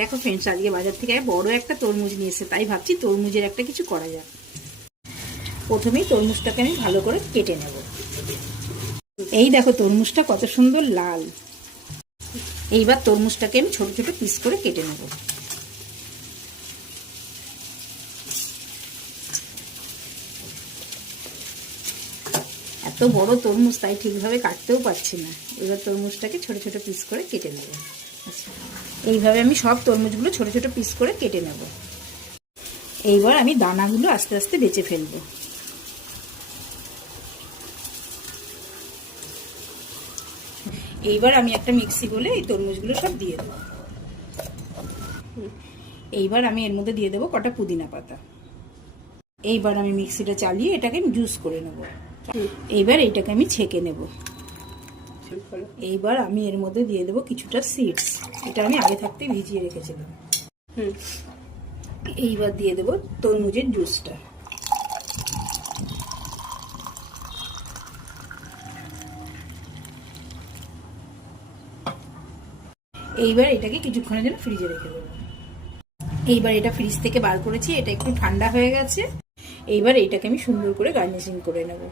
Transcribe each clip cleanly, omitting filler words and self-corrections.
দেখো ফ্রেন্ডস, আজকে বাজার থেকে বড় একটা তরমুজ নিয়ে এসে, তাই ভাবছি তরমুজের একটা কিছু করা যাক। প্রথমেই তরমুজটাকে আমি ভালো করে কেটে নেব। এই দেখো তরমুজটা কত সুন্দর লাল। এইবার তরমুজটাকে আমি ছোট ছোট পিস করে কেটে নেব। এত বড় তরমুজ, তাই ঠিকভাবে কাটতেও পারছি না। এবার তরমুজটাকে ছোট ছোট পিস করে কেটে নেব। এইভাবে আমি সব তরমুজগুলো ছোট ছোট পিস করে কেটে নেব। এইবার আমি দানাগুলো আস্তে আস্তে বেছে ফেলবো। এইবার আমি একটা মিক্সি বলে এই তরমুজগুলো সব দিয়ে দেবো। এইবার আমি এর মধ্যে দিয়ে দেবো কটা পুদিনা পাতা। এইবার আমি মিক্সিটা চালিয়ে এটাকে জুস করে নেব। এইবার এইটাকে আমি ছেঁকে নেব। এইবার আমি এর মধ্যে দিয়ে দেবো কিছুটা সিডস। এটা আমি আগে থাকতে ভিজিয়ে রেখেছিলাম। এইবার দিয়ে দেবো তরমুজের জুসটা। এইবার এটাকে কিছুক্ষণের জন্য ফ্রিজে রেখে দেবো। এইবার এটা ফ্রিজ থেকে বার করেছি, এটা একটু ঠান্ডা হয়ে গেছে। এইবার এইটাকে আমি সুন্দর করে গার্নিশিং করে নেব।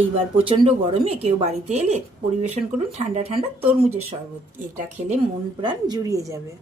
এইবার প্রচন্ড গরমে কেউ বাড়িতে এলে পরিবেশন করুন ঠান্ডা ঠান্ডা তরমুজের শরবত। এটা খেলে মন প্রাণ জুড়িয়ে যাবে।